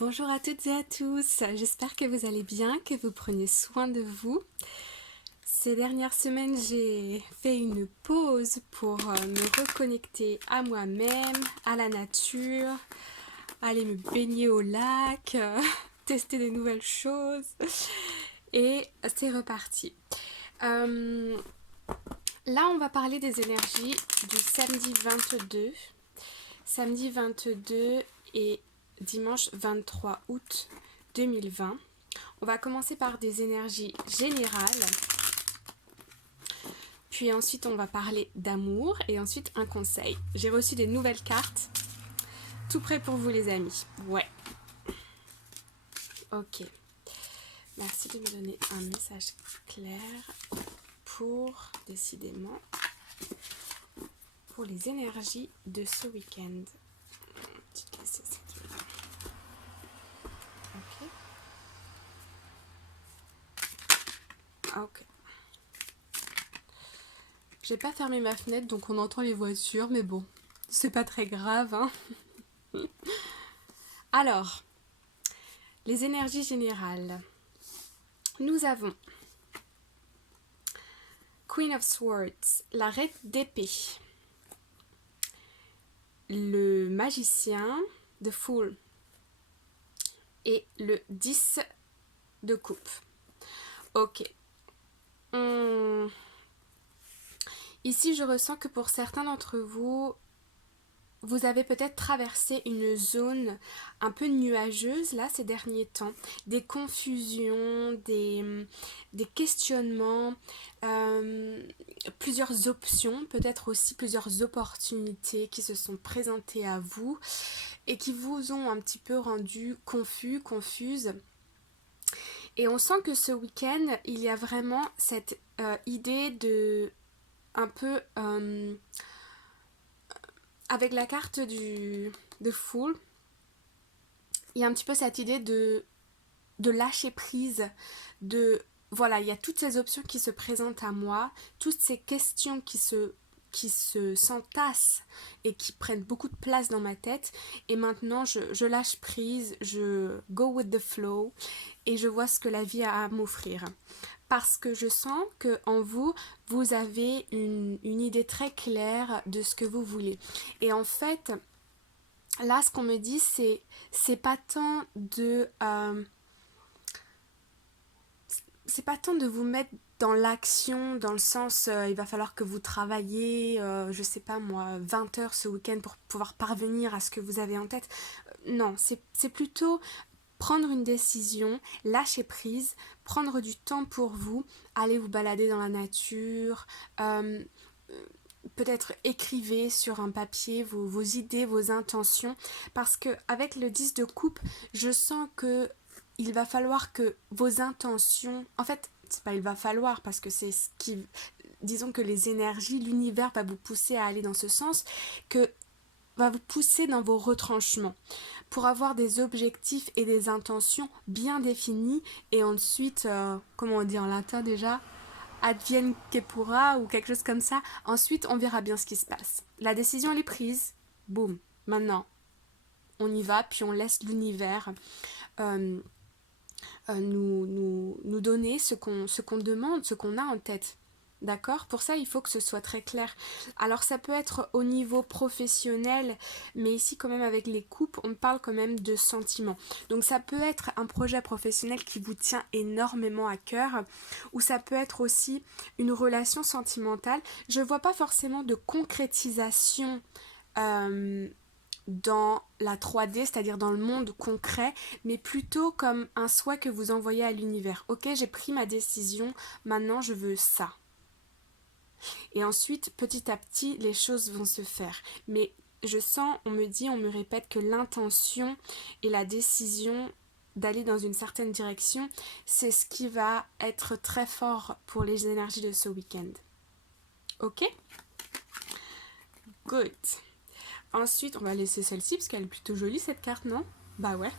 Bonjour à toutes et à tous, j'espère que vous allez bien, que vous prenez soin de vous. Ces dernières semaines, j'ai fait une pause pour me reconnecter à moi-même, à la nature, aller me baigner au lac, tester des nouvelles choses et c'est reparti. Là, on va parler des énergies du samedi 22 et dimanche 23 août 2020. On va commencer par des énergies générales, puis ensuite on va parler d'amour et ensuite un conseil. J'ai reçu des nouvelles cartes, tout prêt pour vous les amis. Ouais. Ok. Merci de me donner un message clair pour, décidément, pour les énergies de ce week-end. Petite laisser cette là. Ok. Ok. J'ai pas fermé ma fenêtre donc on entend les voitures, mais bon, c'est pas très grave, hein. Alors, les énergies générales. Nous avons Queen of Swords, la reine d'épée, le magicien, The Fool, et le 10 de coupe. Ok. Ici, je ressens que pour certains d'entre vous, vous avez peut-être traversé une zone un peu nuageuse là ces derniers temps, des confusions, des questionnements, plusieurs options, peut-être aussi plusieurs opportunités qui se sont présentées à vous et qui vous ont un petit peu rendu confus, confuse. Et on sent que ce week-end, il y a vraiment cette idée de un peu avec la carte de Fool, il y a un petit peu cette idée de lâcher prise, de voilà, il y a toutes ces options qui se présentent à moi, toutes ces questions qui se s'entassent et qui prennent beaucoup de place dans ma tête, et maintenant je lâche prise, je go with the flow et je vois ce que la vie a à m'offrir. Parce que je sens que en vous, vous avez une idée très claire de ce que vous voulez. Et en fait, là, ce qu'on me dit, c'est pas tant de c'est pas tant de vous mettre dans l'action, dans le sens il va falloir que vous travaillez, je sais pas moi, 20 heures ce week-end pour pouvoir parvenir à ce que vous avez en tête. Non, c'est plutôt prendre une décision, lâcher prise, prendre du temps pour vous, aller vous balader dans la nature, peut-être écrivez sur un papier vos idées, vos intentions, parce que avec le 10 de coupe, je sens que il va falloir que vos intentions, en fait, c'est pas il va falloir parce que c'est ce qui, disons que les énergies, l'univers va vous pousser à aller dans ce sens, que va vous pousser dans vos retranchements pour avoir des objectifs et des intentions bien définis et ensuite, comment on dit en latin déjà, advienne que pourra ou quelque chose comme ça. Ensuite, on verra bien ce qui se passe. La décision elle est prise, boum, maintenant on y va, puis on laisse l'univers nous donner ce qu'on demande, ce qu'on a en tête. D'accord? Pour ça, il faut que ce soit très clair. Alors, ça peut être au niveau professionnel, mais ici, quand même, avec les coupes, on parle quand même de sentiments. Donc, ça peut être un projet professionnel qui vous tient énormément à cœur, ou ça peut être aussi une relation sentimentale. Je ne vois pas forcément de concrétisation dans la 3D, c'est-à-dire dans le monde concret, mais plutôt comme un souhait que vous envoyez à l'univers. Ok, j'ai pris ma décision, maintenant je veux ça. Et ensuite, petit à petit, les choses vont se faire. Mais je sens, on me répète que l'intention et la décision d'aller dans une certaine direction, c'est ce qui va être très fort pour les énergies de ce week-end. Ok? Good. Ensuite, on va laisser celle-ci parce qu'elle est plutôt jolie cette carte, non? Bah ouais.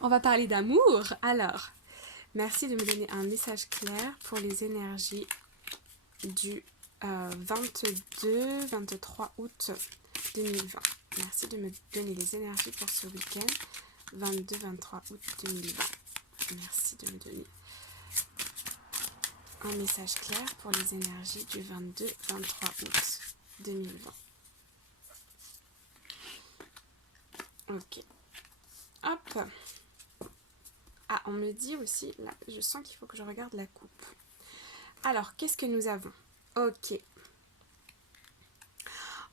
On va parler d'amour. Alors, merci de me donner un message clair pour les énergies du 22-23 août 2020. Merci de me donner les énergies pour ce week-end 22-23 août 2020. Merci de me donner un message clair pour les énergies du 22-23 août 2020. Ok. Hop. Ah, on me dit aussi, là, je sens qu'il faut que je regarde la coupe. Alors, qu'est-ce que nous avons? Ok.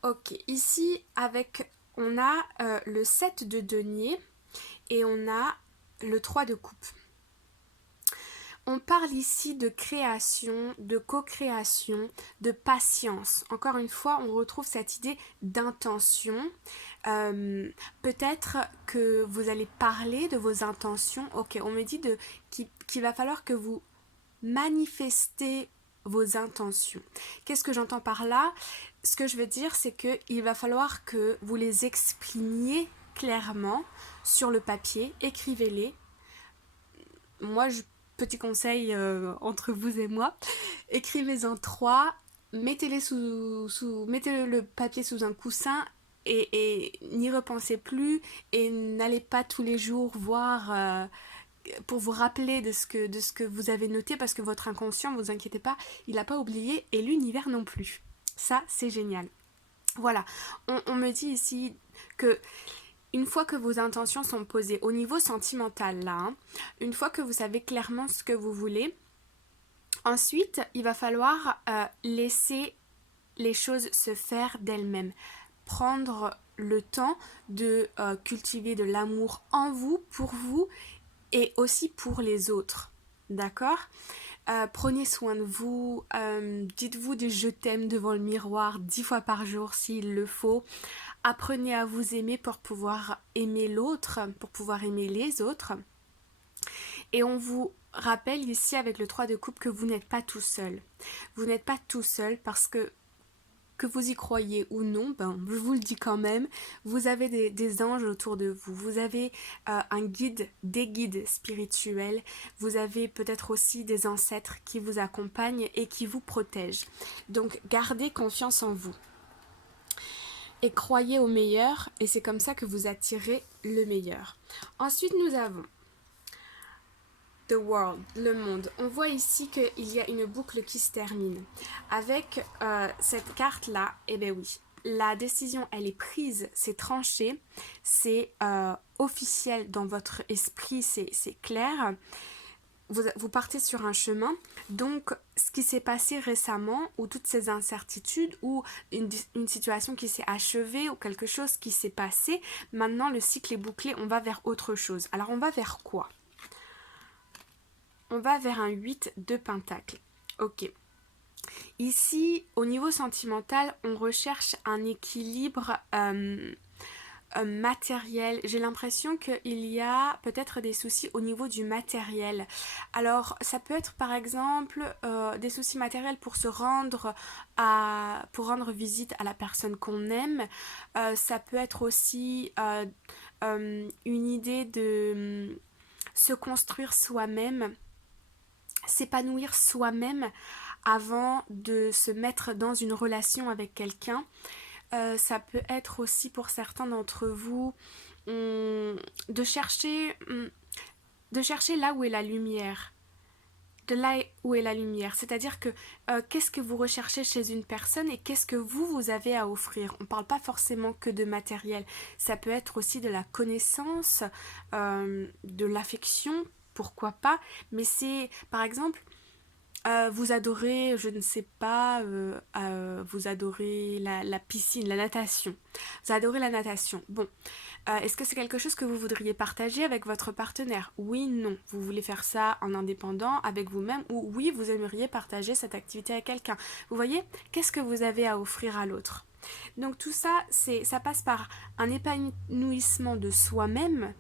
Ok, ici, on a le 7 de denier et on a le 3 de coupe. On parle ici de création, de co-création, de patience. Encore une fois, on retrouve cette idée d'intention. Peut-être que vous allez parler de vos intentions. Ok, on me dit qu'il va falloir que vous manifestez vos intentions. Qu'est-ce que j'entends par là? Ce que je veux dire, c'est qu'il va falloir que vous les exprimiez clairement sur le papier. Écrivez-les. Moi, petit conseil entre vous et moi, écrivez-en 3, mettez-les mettez le papier sous un coussin et n'y repensez plus et n'allez pas tous les jours voir pour vous rappeler de ce que vous avez noté, parce que votre inconscient, ne vous inquiétez pas, il n'a pas oublié et l'univers non plus. Ça, c'est génial. Voilà, on me dit ici que une fois que vos intentions sont posées au niveau sentimental là, une fois que vous savez clairement ce que vous voulez, ensuite il va falloir laisser les choses se faire d'elles-mêmes. Prendre le temps de cultiver de l'amour en vous, pour vous et aussi pour les autres. D'accord ? Prenez soin de vous, dites-vous des je t'aime devant le miroir 10 fois par jour s'il le faut. Apprenez à vous aimer pour pouvoir aimer l'autre, pour pouvoir aimer les autres. Et on vous rappelle ici avec le 3 de coupe que vous n'êtes pas tout seul. Vous n'êtes pas tout seul parce que vous y croyez ou non, je vous le dis quand même, vous avez des anges autour de vous, vous avez des guides spirituels, vous avez peut-être aussi des ancêtres qui vous accompagnent et qui vous protègent. Donc gardez confiance en vous. Et croyez au meilleur, et c'est comme ça que vous attirez le meilleur. Ensuite, nous avons The World, le monde. On voit ici qu'il y a une boucle qui se termine. Avec cette carte-là, eh bien oui, la décision, elle est prise, c'est tranché, c'est officiel dans votre esprit, c'est clair. Vous partez sur un chemin, donc ce qui s'est passé récemment, ou toutes ces incertitudes, ou une situation qui s'est achevée, ou quelque chose qui s'est passé, maintenant le cycle est bouclé, on va vers autre chose. Alors on va vers quoi? On va vers un 8 de pentacle. Ok. Ici, au niveau sentimental, on recherche un équilibre matériel. J'ai l'impression qu'il y a peut-être des soucis au niveau du matériel. Alors ça peut être par exemple des soucis matériels pour rendre visite à la personne qu'on aime. Ça peut être aussi une idée de se construire soi-même, s'épanouir soi-même avant de se mettre dans une relation avec quelqu'un. Ça peut être aussi pour certains d'entre vous de chercher là où est la lumière. De là où est la lumière. C'est-à-dire que qu'est-ce que vous recherchez chez une personne et qu'est-ce que vous avez à offrir. On ne parle pas forcément que de matériel. Ça peut être aussi de la connaissance, de l'affection, pourquoi pas. Mais c'est, par exemple, vous adorez, je ne sais pas, vous adorez la piscine, la natation. Vous adorez la natation. Bon, est-ce que c'est quelque chose que vous voudriez partager avec votre partenaire? Oui, non. Vous voulez faire ça en indépendant, avec vous-même, ou oui, vous aimeriez partager cette activité avec quelqu'un. Vous voyez, qu'est-ce que vous avez à offrir à l'autre? Donc tout ça, ça passe par un épanouissement de soi-même,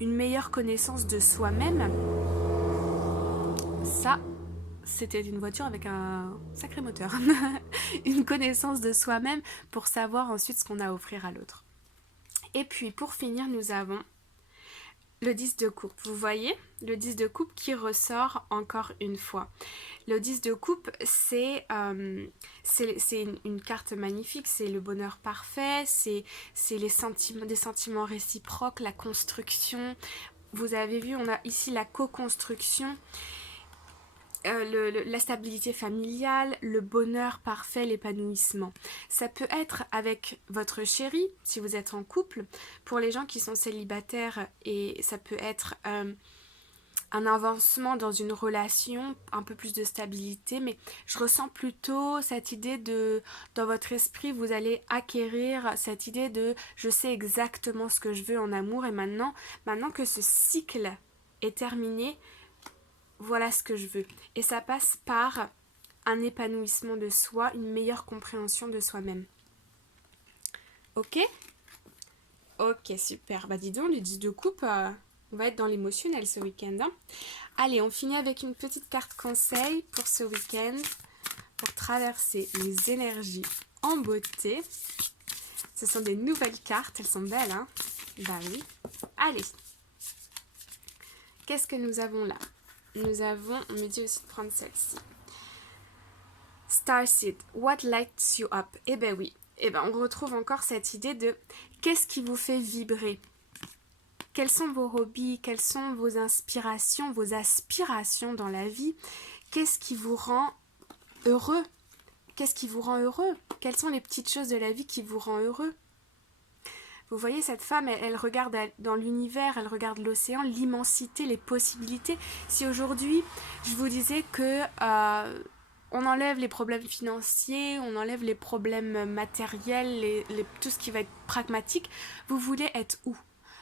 une meilleure connaissance de soi-même. Ça, c'était une voiture avec un sacré moteur. Une connaissance de soi-même pour savoir ensuite ce qu'on a à offrir à l'autre. Et puis pour finir, nous avons le 10 de coupe. Vous voyez le 10 de coupe qui ressort encore une fois. Le 10 de coupe, c'est une carte magnifique, c'est le bonheur parfait, c'est des sentiments réciproques, la construction. Vous avez vu, on a ici la co-construction, la stabilité familiale, le bonheur parfait, l'épanouissement. Ça peut être avec votre chéri, si vous êtes en couple, pour les gens qui sont célibataires, et ça peut être un avancement dans une relation, un peu plus de stabilité, mais je ressens plutôt cette idée de, dans votre esprit, vous allez acquérir cette idée de je sais exactement ce que je veux en amour, et maintenant que ce cycle est terminé, voilà ce que je veux. Et ça passe par un épanouissement de soi, une meilleure compréhension de soi-même. Ok? Ok, super. Bah dis donc, le 10 de coupe, on va être dans l'émotionnel ce week-end. Hein. Allez, on finit avec une petite carte conseil pour ce week-end, pour traverser les énergies en beauté. Ce sont des nouvelles cartes, elles sont belles, hein? Bah oui. Allez. Qu'est-ce que nous avons là? Nous avons, on me dit aussi de prendre celle-ci. Starseed, what lights you up? Eh ben oui, eh ben on retrouve encore cette idée de qu'est-ce qui vous fait vibrer? Quels sont vos hobbies? Quelles sont vos inspirations, vos aspirations dans la vie? Qu'est-ce qui vous rend heureux? Qu'est-ce qui vous rend heureux? Quelles sont les petites choses de la vie qui vous rend heureux? Vous voyez, cette femme, elle regarde dans l'univers, elle regarde l'océan, l'immensité, les possibilités. Si aujourd'hui, je vous disais que on enlève les problèmes financiers, on enlève les problèmes matériels, tout ce qui va être pragmatique, vous voulez être où?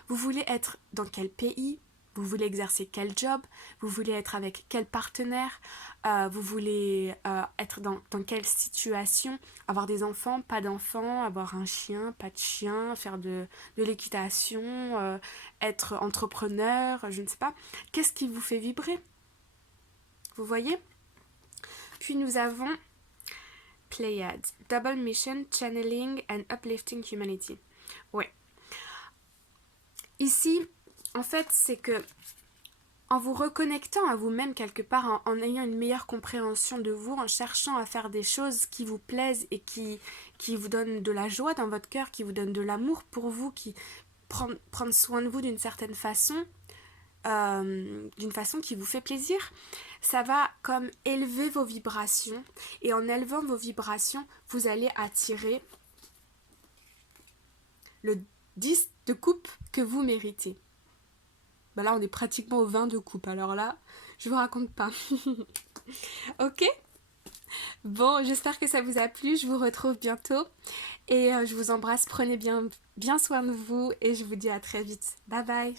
Vous voulez être dans quel pays? Vous voulez exercer quel job? Vous voulez être avec quel partenaire? Vous voulez être dans quelle situation? Avoir des enfants, pas d'enfants, avoir un chien, pas de chien, faire de l'équitation, être entrepreneur, je ne sais pas. Qu'est-ce qui vous fait vibrer? Vous voyez? Puis nous avons Pleiades, Double Mission, Channeling and Uplifting Humanity. Ouais. Ici, en fait, c'est que en vous reconnectant à vous-même quelque part, en ayant une meilleure compréhension de vous, en cherchant à faire des choses qui vous plaisent et qui vous donnent de la joie dans votre cœur, qui vous donnent de l'amour pour vous, qui prennent soin de vous d'une certaine façon, qui vous fait plaisir, ça va comme élever vos vibrations, et en élevant vos vibrations, vous allez attirer le 10 de coupe que vous méritez. Bah là, on est pratiquement au 20 de coupe. Alors là, je vous raconte pas. Ok? Bon, j'espère que ça vous a plu. Je vous retrouve bientôt. Et je vous embrasse. Prenez bien soin de vous. Et je vous dis à très vite. Bye bye.